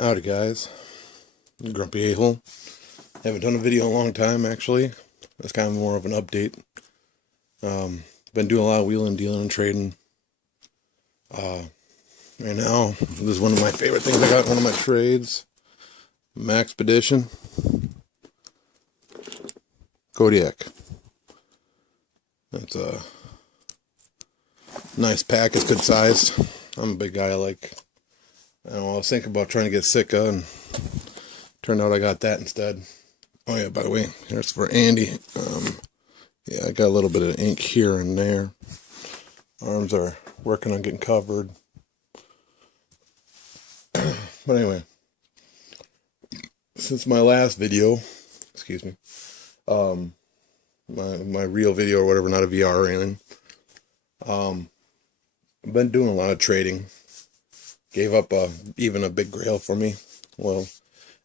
Howdy guys, Grumpy A-hole. Haven't done a video in a long time actually. It's kind of more of an update. Been doing a lot of wheeling, dealing, and trading. Right now, this is one of my favorite things I got, one of my trades. Maxpedition. Kodiak. That's a nice pack, it's good sized. I'm a big guy, I was thinking about trying to get Sitka, and turned out I got that instead. Oh yeah, by the way, here's for Andy. Yeah, I got a little bit of ink here and there. Arms are working on getting covered. But anyway, since my last video, excuse me, my real video or whatever, not a VR or anything, I've been doing a lot of trading. Gave up even a big grail for me. Well,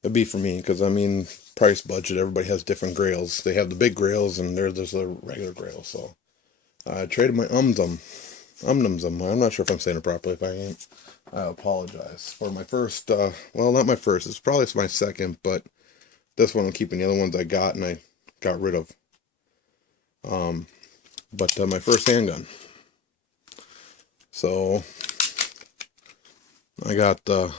it'd be for me, because I mean, price budget, everybody has different grails. They have the big grails and there's the regular grail. So I traded my umnum. I'm not sure if I'm saying it properly. If I ain't, I apologize. For my first, well, not my first, it's probably my second, but this one I'm keeping. The other ones I got and I got rid of. But my first handgun. So I got the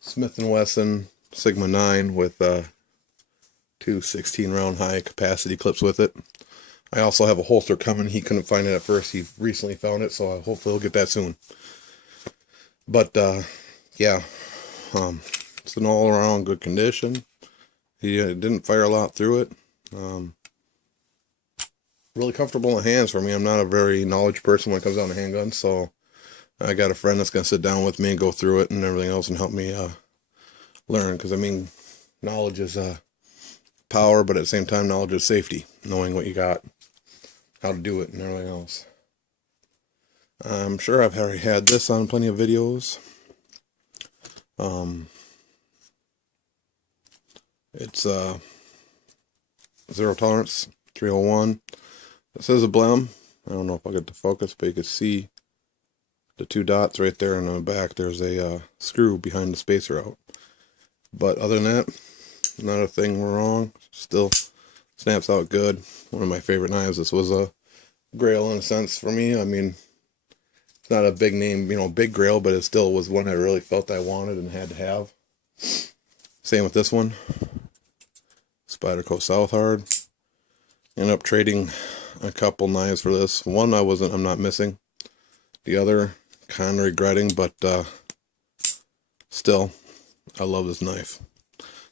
Smith & Wesson Sigma 9 with two 16-round high capacity clips with it. I also have a holster coming. He couldn't find it at first. He recently found it, so hopefully he'll get that soon. But yeah, it's an all-around good condition. He didn't fire a lot through it. Really comfortable in hands for me. I'm not a very knowledge person when it comes down to handguns, so I got a friend that's going to sit down with me and go through it and everything else and help me learn. Because, I mean, knowledge is power, but at the same time, knowledge is safety. Knowing what you got, how to do it, and everything else. I'm sure I've already had this on plenty of videos. It's Zero Tolerance 301. It says a blem. I don't know if I'll get the focus, but you can see the two dots right there in the back. There's a screw behind the spacer out. But other than that, not a thing wrong. Still snaps out good. One of my favorite knives. This was a grail in a sense for me. I mean, it's not a big name, big grail, but it still was one I really felt I wanted and had to have. Same with this one. Spyderco Southard. Ended up trading a couple knives for this. One I'm not missing. The other, kind of regretting, but still, I love this knife.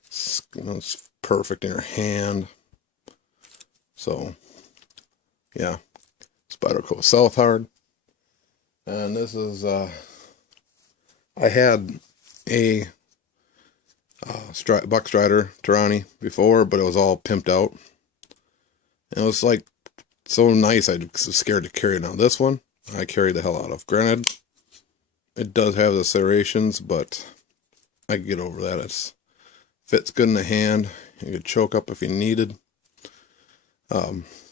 It's perfect in your hand. So, yeah, Spyderco Southard. And this is, I had a Buck Strider Tarani before, but it was all pimped out. And it was like so nice, I was scared to carry it. Now this one, I carry the hell out of. Granted, it does have the serrations, but I can get over that. It fits good in the hand. You could choke up if you needed.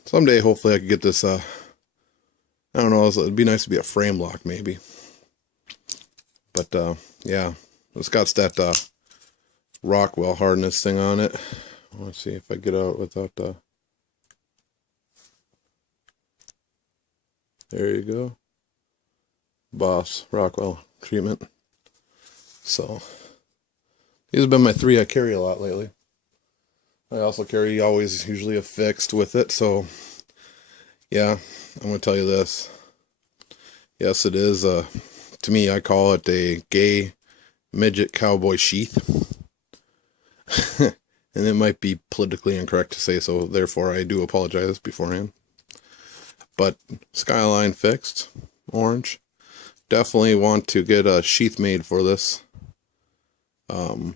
Someday, hopefully, I could get this. I don't know. It'd be nice to be a frame lock, maybe. But yeah, it's got that Rockwell hardness thing on it. Let's see if I get out without the. There you go. Boss Rockwell treatment. So these have been my three I carry a lot lately. I also carry usually a fixed with it. So yeah, I'm going to tell you this. Yes, it is. To me, I call it a gay midget cowboy sheath. And it might be politically incorrect to say so. Therefore, I do apologize beforehand. But Skyline fixed, orange. Definitely want to get a sheath made for this. I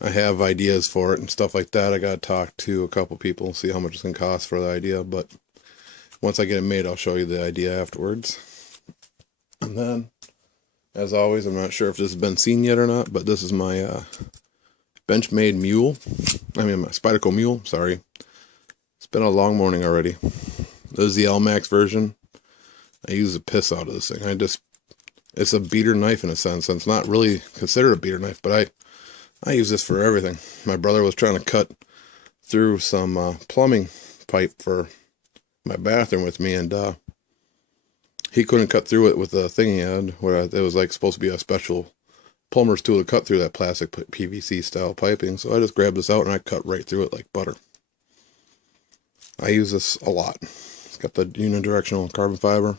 have ideas for it and stuff like that. I got to talk to a couple people and see how much it's going to cost for the idea. But once I get it made, I'll show you the idea afterwards. And then, as always, I'm not sure if this has been seen yet or not, but this is my Benchmade mule. I mean, my Spyderco mule, sorry. It's been a long morning already. This is the LMAX version. I use the piss out of this thing. it's a beater knife in a sense. And it's not really considered a beater knife, but I use this for everything. My brother was trying to cut through some plumbing pipe for my bathroom with me, and he couldn't cut through it with the thing he had, where it was like supposed to be a special plumber's tool to cut through that plastic PVC style piping. So I just grabbed this out and I cut right through it like butter. I use this a lot. It's got the unidirectional carbon fiber,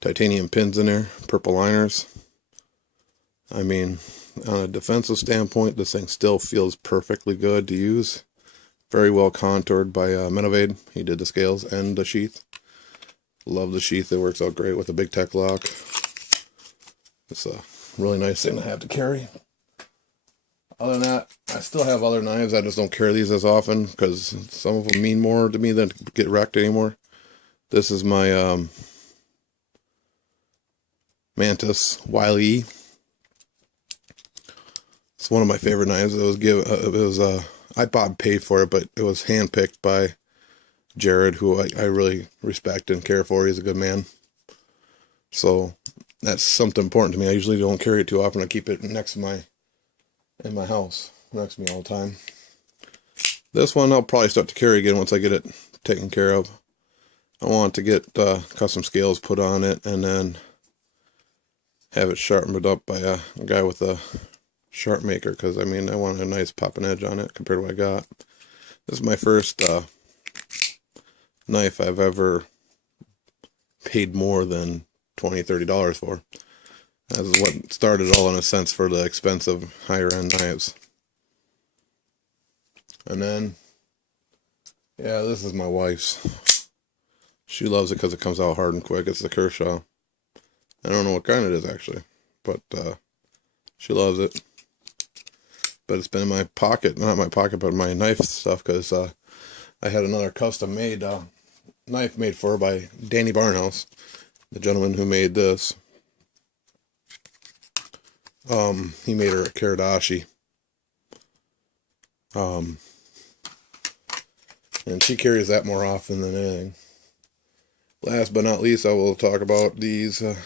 titanium pins in there, purple liners. I mean, on a defensive standpoint, this thing still feels perfectly good to use. Very well contoured by Menovade. He did the scales and the sheath. Love the sheath. It works out great with a Big Tech lock. It's a really nice thing to have to carry. Other than that, I still have other knives. I just don't carry these as often because some of them mean more to me than to get wrecked anymore. This is my Mantis Wile E. It's one of my favorite knives. I paid for it, but it was handpicked by Jared, who I really respect and care for. He's a good man. So that's something important to me. I usually don't carry it too often. I keep it next to in my house, next to me all the time. This one I'll probably start to carry again once I get it taken care of. I want to get custom scales put on it and then have it sharpened up by a guy with a sharp maker, because I mean, I want a nice popping edge on it compared to what I got. This is my first knife I've ever paid more than $20-$30 for. That's what started all in a sense for the expensive higher end knives. And then, yeah, this is my wife's. She loves it because it comes out hard and quick. It's the Kershaw. I don't know what kind it is actually, but she loves it. But it's been in my pocket, not my pocket, but my knife stuff, because I had another custom made knife made for her by Danny Barnhouse, the gentleman who made this. He made her a Karadashi. And she carries that more often than anything. Last but not least, I will talk about these. I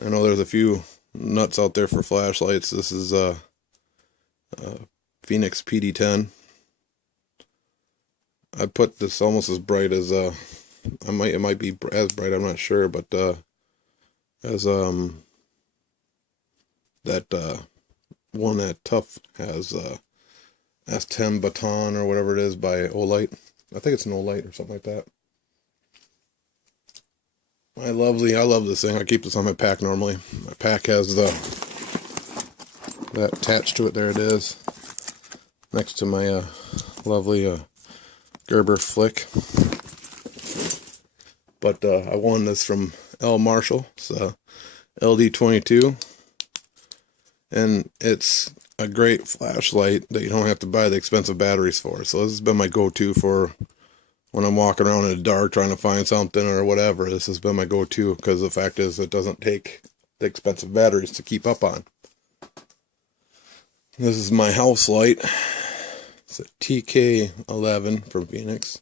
know there's a few nuts out there for flashlights. This is Phoenix PD10. I put this almost as bright as it might be as bright, I'm not sure, but as that one that Tough has S10 Baton or whatever it is by Olight. I think it's an Olight or something like that. I love this thing. I keep this on my pack normally. My pack has that attached to it. There it is, next to my lovely Gerber Flick. But I won this from L. Marshall. It's LD22, and it's a great flashlight that you don't have to buy the expensive batteries for. So this has been my go-to for when I'm walking around in the dark trying to find something or whatever. This has been my go-to because the fact is it doesn't take the expensive batteries to keep up on. This is my house light. It's a TK11 from Phoenix.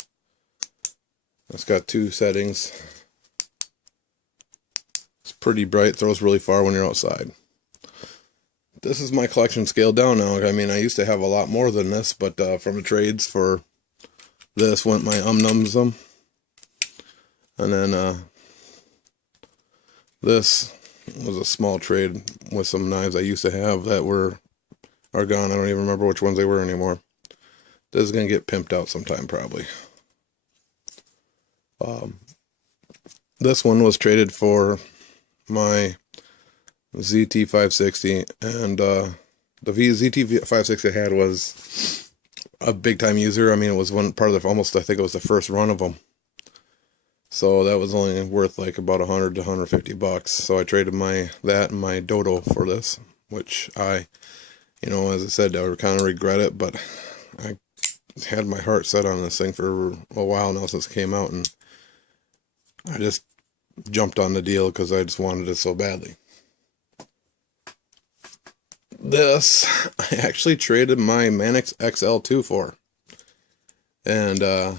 It's got 2 settings. It's pretty bright, throws really far when you're outside. This is my collection scaled down now. I mean, I used to have a lot more than this, but from the trades for this went my Nums. And then this was a small trade with some knives I used to have that are gone. I don't even remember which ones they were anymore. This is going to get pimped out sometime probably. This one was traded for my ZT560, and the ZT560 I had was a big time user. I mean, it was one part of I think it was the first run of them. So that was only worth like about $100 to $150. So I traded that and my Dodo for this, which as I said, I would kind of regret it, but I had my heart set on this thing for a while now since it came out, and I just jumped on the deal because I just wanted it so badly. This, I actually traded my Manix XL2 for. And, I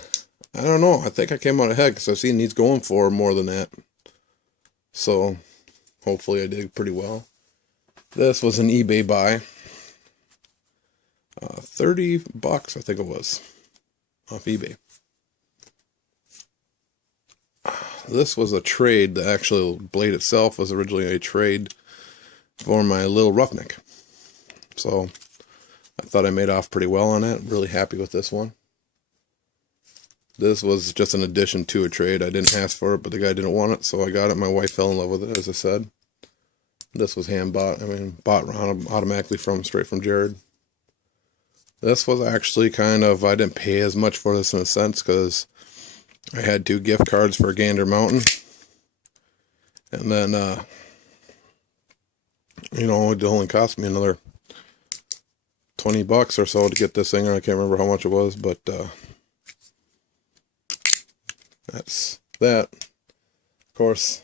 don't know, I think I came out ahead because I've seen these going for more than that. So hopefully I did pretty well. This was an eBay buy. 30 bucks, I think it was, off eBay. This was a trade. The actual blade itself was originally a trade for my little roughneck. So I thought I made off pretty well on it. Really happy with this one. This was just an addition to a trade. I didn't ask for it, but the guy didn't want it, so I got it. My wife fell in love with it, as I said. This was hand bought. I mean, bought automatically straight from Jared. This was actually kind of, I didn't pay as much for this in a sense, because I had 2 gift cards for Gander Mountain. And then, you know, it only cost me another 20 bucks or so to get this thing. I can't remember how much it was, but that's that. Of course,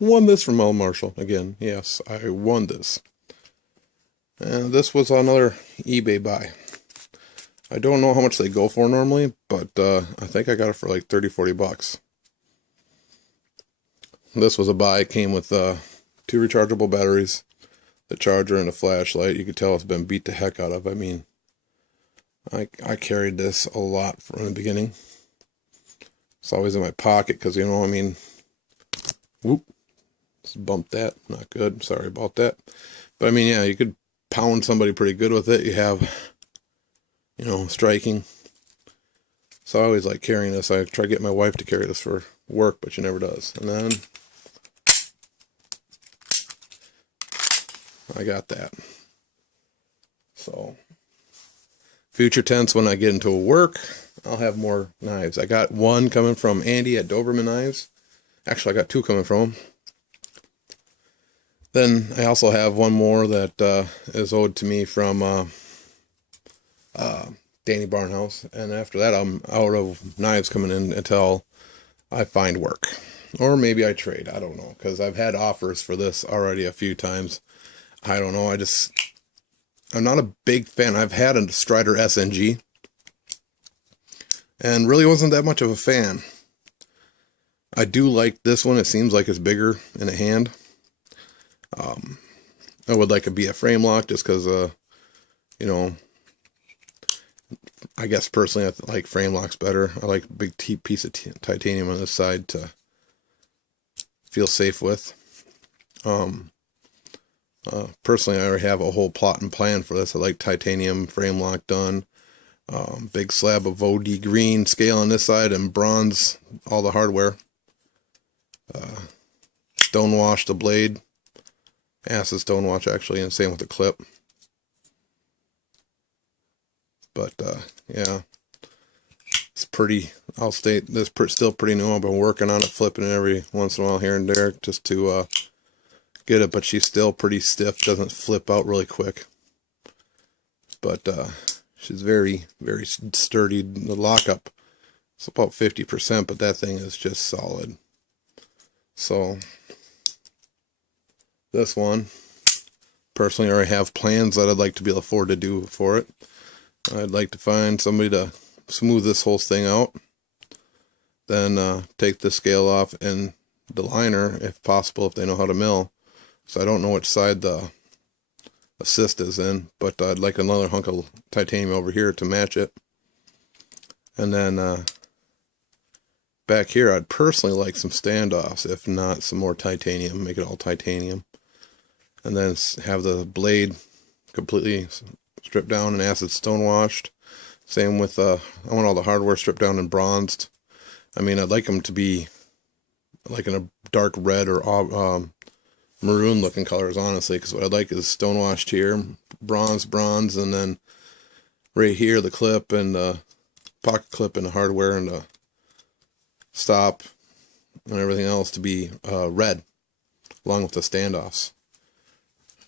won this from L. Marshall. Again, yes, I won this. And this was another eBay buy. I don't know how much they go for normally, but I think I got it for like 30-40 bucks. This was a buy. It came with 2 rechargeable batteries, the charger, and a flashlight. You could tell it's been beat the heck out of. I mean, I carried this a lot from the beginning. It's always in my pocket because, you know, I mean, whoop, just bumped that. Not good. Sorry about that. But I mean, yeah, you could pound somebody pretty good with it. You have, you know, striking. So I always like carrying this. I try to get my wife to carry this for work, but she never does. And then I got that. So future tense, when I get into work, I'll have more knives. I got one coming from Andy at Doberman Knives. Actually, I got 2 coming from him. Then I also have one more that is owed to me from Danny Barnhouse. And after that, I'm out of knives coming in until I find work. Or maybe I trade. I don't know. Because I've had offers for this already a few times. I don't know. I'm not a big fan. I've had a Strider SNG. And really wasn't that much of a fan. I do like this one. It seems like it's bigger in a hand. I would like it to be a frame lock just because, you know, I guess personally I like frame locks better. I like a big piece of titanium on this side to feel safe with. Personally, I already have a whole plot and plan for this. I like titanium frame lock done. Big slab of OD green scale on this side and bronze, all the hardware. Stonewash the blade. Acid stonewash actually, and same with the clip. But yeah, it's pretty, I'll state this still pretty new. I've been working on it, flipping it every once in a while here and there just to get it, but she's still pretty stiff, doesn't flip out really quick. But she's very, very sturdy. The lockup is about 50%, but that thing is just solid. So this one, personally, I already have plans that I'd like to be able to afford to do for it. I'd like to find somebody to smooth this whole thing out, then take the scale off and the liner, if possible, if they know how to mill. So I don't know which side the assist is in, but I'd like another hunk of titanium over here to match it. And then back here, I'd personally like some standoffs, if not some more titanium, make it all titanium. And then have the blade completely stripped down and acid stonewashed. Same with, I want all the hardware stripped down and bronzed. I mean, I'd like them to be like in a dark red or maroon looking colors, honestly, because what I'd like is stonewashed here, bronze, and then right here, the clip and the pocket clip and the hardware and the stop and everything else to be red, along with the standoffs.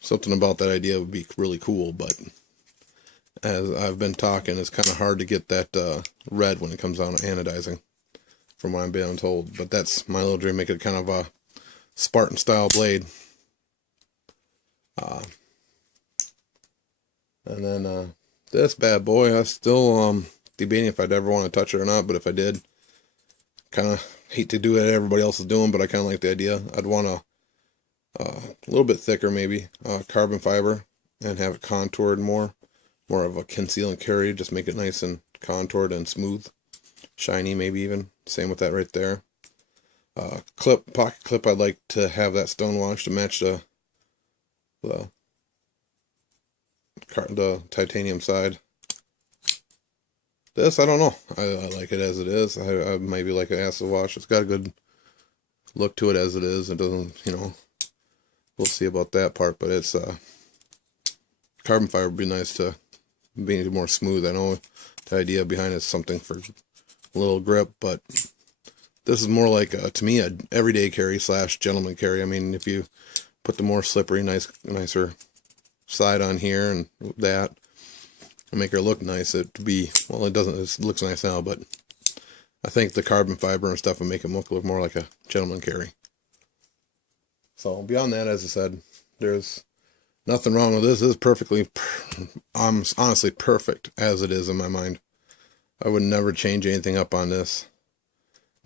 Something about that idea would be really cool, but as I've been talking, it's kind of hard to get that red when it comes down to anodizing, from what I'm being told. But that's my little dream, make it kind of a Spartan style blade. And then this bad boy, I still debating if I'd ever want to touch it or not, but if I did, kind of hate to do what everybody else is doing, but I kind of like the idea. I'd want a little bit thicker, maybe carbon fiber, and have it contoured more of a conceal and carry. Just make it nice and contoured and smooth, shiny, maybe even. Same with that right there. Pocket clip. I'd like to have that stonewash to match the titanium side. This, I don't know. I like it as it is. I maybe like an acid wash. It's got a good look to it as it is. It doesn't, we'll see about that part. But it's carbon fiber would be nice to be more smooth. I know the idea behind it is something for a little grip, but this is more like, to me, an everyday carry / gentleman carry. I mean, if you put the more slippery, nicer side on here and that, and make her look nice, it'd be, well, it doesn't, it looks nice now, but I think the carbon fiber and stuff would make it look more like a gentleman carry. So beyond that, as I said, there's nothing wrong with this. This is perfectly, honestly perfect as it is in my mind. I would never change anything up on this.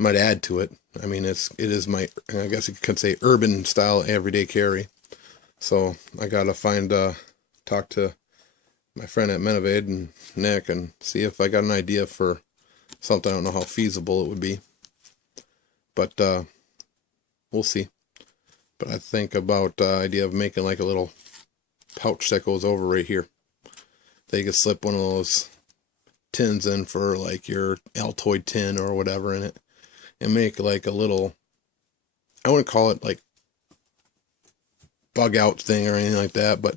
Might add to it. I mean, it is my, I guess you could say, urban style everyday carry. So I gotta talk to my friend at Menavade and Nick and see if I got an idea for something. I don't know how feasible it would be, but we'll see. But I think about the idea of making like a little pouch that goes over right here. That you could slip one of those tins in for like your Altoid tin or whatever in it, and make like a little, I wouldn't call it like bug out thing or anything like that, but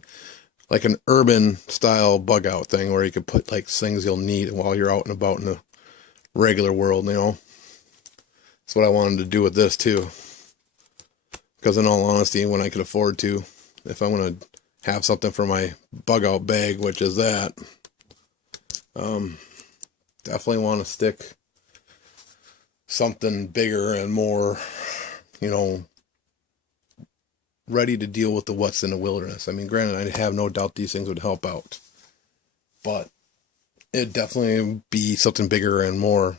like an urban style bug out thing where you could put like things you'll need while you're out and about in the regular world, That's what I wanted to do with this too. Because in all honesty, when I could afford to, if I want to have something for my bug out bag, which is that, definitely want to stick something bigger and more, ready to deal with what's in the wilderness. I mean, granted, I have no doubt these things would help out, but it'd definitely be something bigger and more,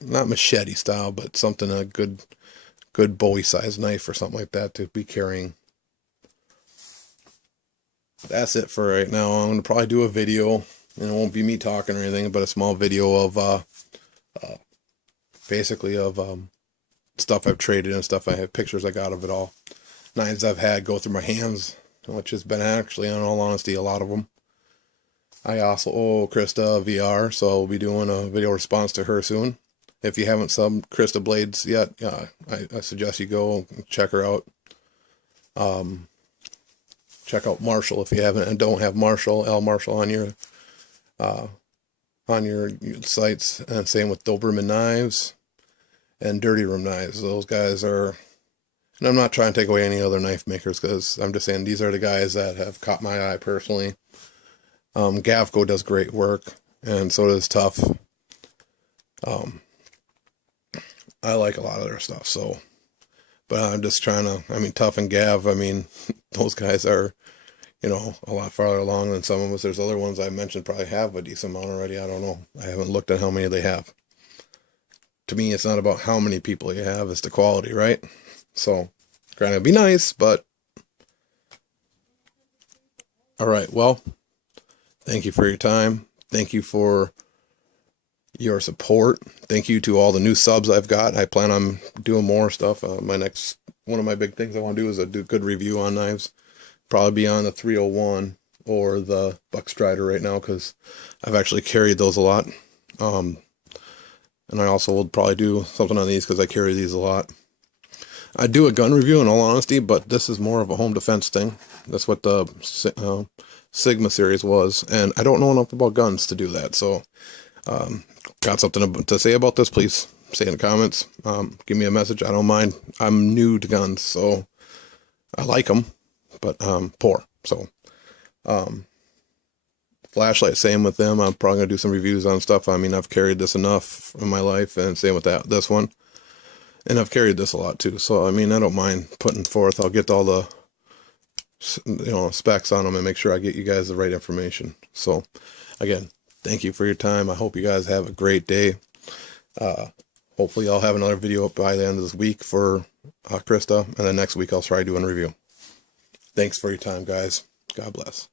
not machete style, but something, a good Bowie size knife or something like that to be carrying. That's it for right now. I'm going to probably do a video, and it won't be me talking or anything, but a small video of, basically of, stuff I've traded and stuff I have, pictures I got of it all. Knives I've had go through my hands, which has been actually, in all honesty, a lot of them. I also owe Krista VR, so I'll be doing a video response to her soon. If you haven't subbed Krista Blades yet, I suggest you go check her out. Check out Marshall if you haven't and don't have Marshall, L Marshall on your sites, and same with Doberman Knives and Dirty Room Knives. Those guys are, and I'm not trying to take away any other knife makers, because I'm just saying these are the guys that have caught my eye personally. Gavco does great work, and so does Tough. I like a lot of their stuff, so, but I'm just trying to, I mean, Tough and Gav, I mean, those guys are, a lot farther along than some of us. There's other ones I mentioned probably have a decent amount already. I don't know. I haven't looked at how many they have. To me, it's not about how many people you have, it's the quality, right? So, granted, it'd be nice, but, all right, well, thank you for your time. Thank you for your support. Thank you to all the new subs I've got. I plan on doing more stuff. One of my big things I want to do is do a good review on knives. Probably be on the 301 or the Buck Strider right now, because I've actually carried those a lot. And I also will probably do something on these because I carry these a lot. I do a gun review in all honesty, but this is more of a home defense thing. That's what the Sigma series was, and I don't know enough about guns to do that. So, got something to say about this, please say in the comments. Give me a message. I don't mind. I'm new to guns, so I like them, but poor. So, flashlight, same with them. I'm probably gonna do some reviews on stuff. I mean, I've carried this enough in my life, and same with this one. And I've carried this a lot too, so I mean, I don't mind putting forth. I'll get all the specs on them and make sure I get you guys the right information. So, again, Thank you for your time. I hope you guys have a great day. Hopefully I'll have another video up by the end of this week for Krista, and then next week I'll try doing a review. Thanks for your time, guys. God bless.